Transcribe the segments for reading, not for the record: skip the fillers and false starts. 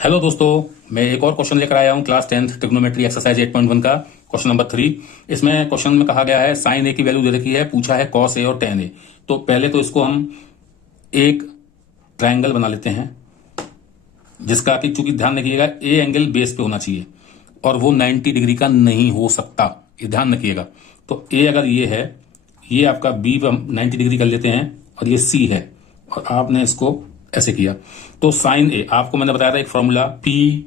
Hello दोस्तों, मैं एक और क्वेश्चन लेकर आया हूं क्लास 10th ट्रिग्नोमेट्री एक्सरसाइज 8.1 का क्वेश्चन नंबर 3। इसमें क्वेश्चन में कहा गया है साइन ए की वैल्यू दे रखी है, पूछा है कॉस ए और टेन ए। तो पहले तो इसको हम एक ट्रायंगल बना लेते हैं जिसका कि चूंकि ध्यान रखिएगा ए एंगल बेस पे होना चाहिए और वो 90 डिग्री का नहीं हो सकता, ये ध्यान रखिएगा। तो ए अगर ये है, ये आपका बी पर 90 डिग्री कर लेते हैं और ये सी है और आपने इसको ऐसे किया तो साइन ए, आपको मैंने बताया था एक formula P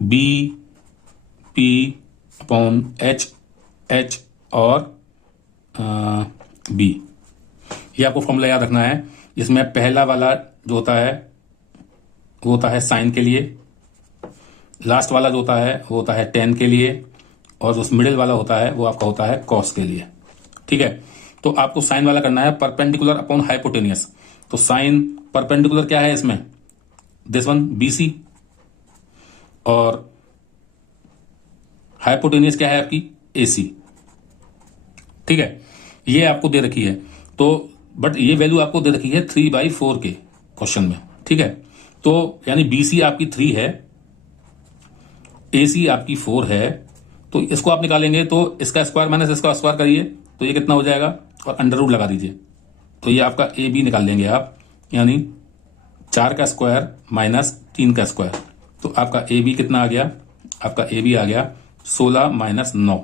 B P upon H H और बी, ये आपको फॉर्मूला याद रखना है। इसमें पहला वाला जो होता है वो होता है साइन के लिए, लास्ट वाला जो होता है वो होता है टेन के लिए और जो मिडिल वाला होता है वो आपका होता है कॉस के लिए। ठीक है, तो आपको साइन वाला करना है परपेंडिकुलर अपॉन हाइपोटेनियस। तो साइन परपेंडिकुलर क्या है इसमें, दिस वन बीसी, और हाइपोटेनियस क्या है आपकी एसी। ठीक है, ये आपको दे रखी है। तो बट ये वैल्यू आपको दे रखी है 3/4 के क्वेश्चन में। ठीक है, तो यानी बीसी आपकी 3 है, एसी आपकी 4 है। तो इसको आप निकालेंगे तो इसका स्क्वायर माइनस इसका स्क्वायर करिए तो ये कितना हो जाएगा और अंडर रूट लगा दीजिए तो ये आपका ए बी निकाल लेंगे आप, यानी 4 का स्क्वायर माइनस 3 का स्क्वायर। तो आपका ए बी कितना आ गया, आपका ए बी आ गया 16 माइनस 9,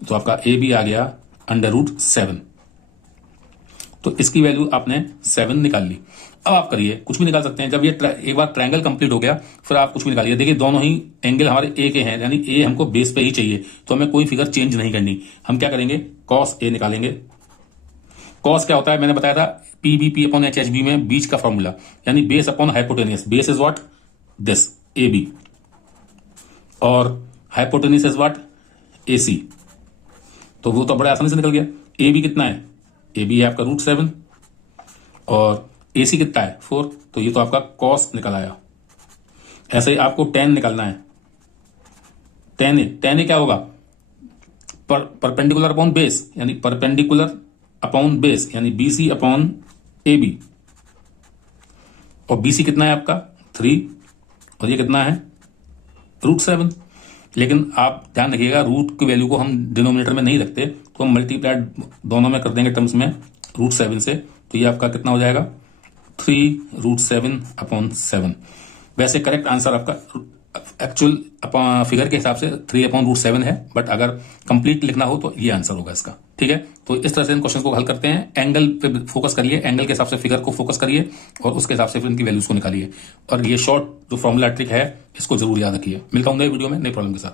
तो आपका ए बी आ गया अंडर रूट 7। तो इसकी वैल्यू आपने 7 निकाल ली। अब आप करिए, कुछ भी निकाल सकते हैं। जब ये एक बार ट्रायंगल कंप्लीट हो गया फिर आप कुछ भी निकालिए। देखिए दोनों ही एंगल हमारे ए के हैं, यानी ए हमको बेस पे ही चाहिए, तो हमें कोई फिगर चेंज नहीं करनी। हम क्या करेंगे, कॉस ए निकालेंगे। कॉस क्या होता है, मैंने बताया था P B P upon H H B में बीच का फॉर्मूला, यानी base upon hypotenuse. Base is what, this A B, और hypotenuse is what, A C. तो वो तो बड़े आसानी से निकल गया। ए बी कितना है, ए बी है आपका √7 और ए सी कितना है 4, तो ये तो आपका कॉस निकल आया। ऐसे ही आपको टेन निकालना है। टेन ए क्या होगा, परपेंडिकुलर अपॉन बेस, यानी परपेंडिकुलर अपॉन बेस, यानी बीसी अपॉन ए बी, और बीसी कितना है आपका 3 और ये कितना है √7। लेकिन आप ध्यान रखिएगा रूट की वैल्यू को हम डिनोमिनेटर में नहीं रखते, तो हम मल्टीप्लाइड दोनों में कर देंगे टर्म्स में √7 से। तो ये आपका कितना हो जाएगा 3√7/7। वैसे करेक्ट आंसर आपका एक्चुअल फिगर के हिसाब से 3/√7 है, बट अगर कंप्लीट लिखना हो तो ये आंसर होगा इसका। ठीक है, तो इस तरह से इन क्वेश्चन को हल करते हैं। एंगल पे फोकस करिए, एंगल के हिसाब से फिगर को फोकस करिए और उसके हिसाब से फिर इनकी वैल्यूज को निकालिए। और ये शॉर्ट जो फॉर्मूला ट्रिक है इसको जरूर याद रखिए। मिलता हूँ नए वीडियो में नई प्रॉब्लम के साथ।